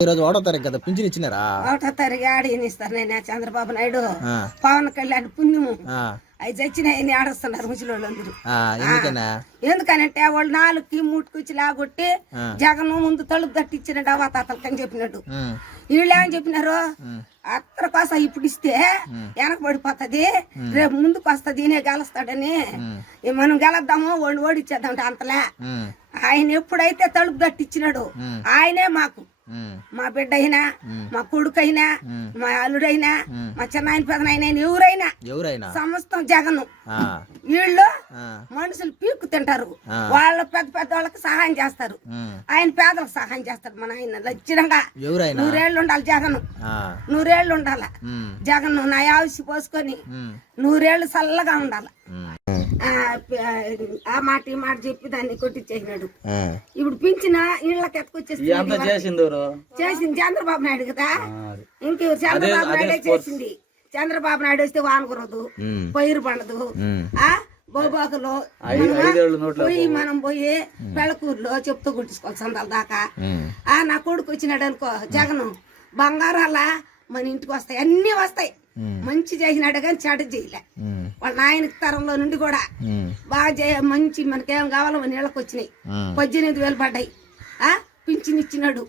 ఈరోజు ఒకటో తారీఖు కదా పింఛన్ ఇచ్చినారా? ఒకటో తారీఖు ఆడి ఇస్తారు నేను చంద్రబాబు నాయుడు. పవన్ కళ్యాణ్ పుణ్యము. అవి చచ్చినాయని ఆడస్తున్నారు ముసలి వాళ్ళందరూ ఎందుకనంటే వాళ్ళు నాలుగుకి మూటుకొచ్చి లాగొట్టి. జగన్ ముందు తలుపు తట్టించిన అవాతాతలకని చెప్పినట్టు. ఉమ్, వీళ్ళు ఏమని చెప్పినారు? అత్తర కోసం ఇప్పుడు ఇస్తే వెనక పడిపోతుంది రేపు ముందుకు వస్తుంది ఈయనే గెలుస్తాడని మనం గెలద్దాము వాళ్ళు ఓడిచ్చేద్దాం అంతలే. ఆయన ఎప్పుడైతే తలుపు తట్టించినాడు ఉమ్. ఆయనే మాకు. మా బిడ్డ అయినా మా కొడుకైనా మా అల్లుడైనా మా చిన్నాయన పెదనాయన ఎవరైనా ఎవరైనా. సమస్తం జగను. వీళ్ళు మనుషులు పీక్కు తింటారు. వాళ్ళ పెద్ద పెద్ద వాళ్ళకి సహాయం చేస్తారు. ఆయన పేదలకు సహాయం చేస్తారు. మన ఆయన ఎవరైనా. నూరేళ్ళు ఉండాలి జగన్. నూరేళ్ళు ఉండాల. జగన్ నా ఆవిసి పోసుకొని నూరేళ్ళు చల్లగా ఉండాలి. ఆ, మాట ఈ మాట చెప్పి దాన్ని కొట్టించేసినాడు ఆ, ఇప్పుడు పింఛన ఇళ్ళకి ఎత్తుకొచ్చేసి చేసింది చంద్రబాబు నాయుడు కదా. ఇంకెవరు చంద్రబాబు నాయుడే చేసింది. చంద్రబాబు నాయుడు వస్తే వాన కురదు పైరు పండదు. ఆ బోబాకులో ఐదేళ్ళు నోట్లో పోయి మనం పోయి పెళ్ళకూరులో చెప్తూ కుట్టించుకోవాలి సందాల దాకా. ఆ నా కొడుకు వచ్చినాడు అనుకో జగను బంగారాల మన ఇంటికి వస్తాయి అన్ని వస్తాయి. మంచి చేసినాడు కానీ చెడు చేయలే. వాళ్ళ నాయనకి తరంలో నుండి కూడా బాగా చే మంచి మనకేం కావాలో మన ఇళ్ళకి వచ్చినాయి. పద్దెనిమిది వేలు పడ్డాయి. ఆ? పింఛన్ ఇచ్చినాడు.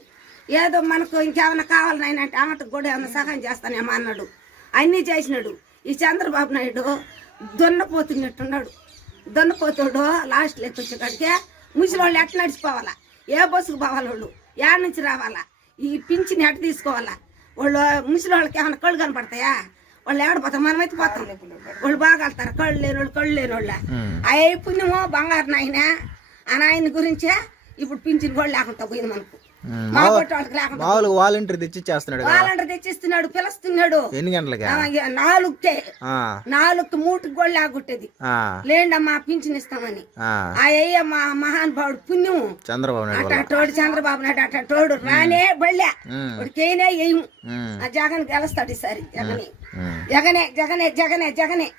ఏదో మనకు ఇంకేమైనా కావాలి నాయన అంటే ఆమెకు కూడా ఏమైనా సహాయం చేస్తానేమో అన్నాడు. అన్నీ చేసినాడు. ఈ చంద్రబాబు నాయుడు దున్నపోతున్నట్టున్నాడు. దున్నపోతుడు లాస్ట్ లెక్క వచ్చేకాడికే ముసలి వాళ్ళు ఎట్లా నడిచిపోవాలా? ఏ బస్సుకు పోవాలి వాళ్ళు ఏడ నుంచి రావాలా? ఈ పింఛన్ ఎట్ట తీసుకోవాలా? వాళ్ళు ముసలి వాళ్ళకి ఏమైనా కళ్ళు కనపడతాయా? వాళ్ళు ఎవడ పోతాం. మనమైతే పోతాం వాళ్ళు బాగా వెళ్తారు కళ్ళు లేని వాళ్ళు కళ్ళు లేని వాళ్ళ. అయ్యే పుణ్యమో బంగారు నాయన ఆ నాయన గురించే ఇప్పుడు పింఛన్ కూడా లేకుండా పోయింది మనకు. మామూలుగా వాలంటీర్ తెచ్చి చేస్తున్నాడు వాళ్ళంటే తెచ్చిస్తున్నాడు పిలుస్తున్నాడు. ఎన్ని గంటలకి? నాలుగుకే. ఆ, నాలుగు మూటికి కూడా లేకుంటేది ఆ, లేండమ్మా పింఛన్ ఇస్తామని. ఆ, అయ్య మా మహానుభావుడు పుణ్యము చంద్రబాబు నాయుడు అట్టోడు చంద్రబాబు నాయుడు అట్టోడు రానే బళ్ళే. వేయము ఉమ్, ఆ జగన్ గెలుస్తాడు ఈసారి జగనే. జగనే జగనే జగనే జగనే.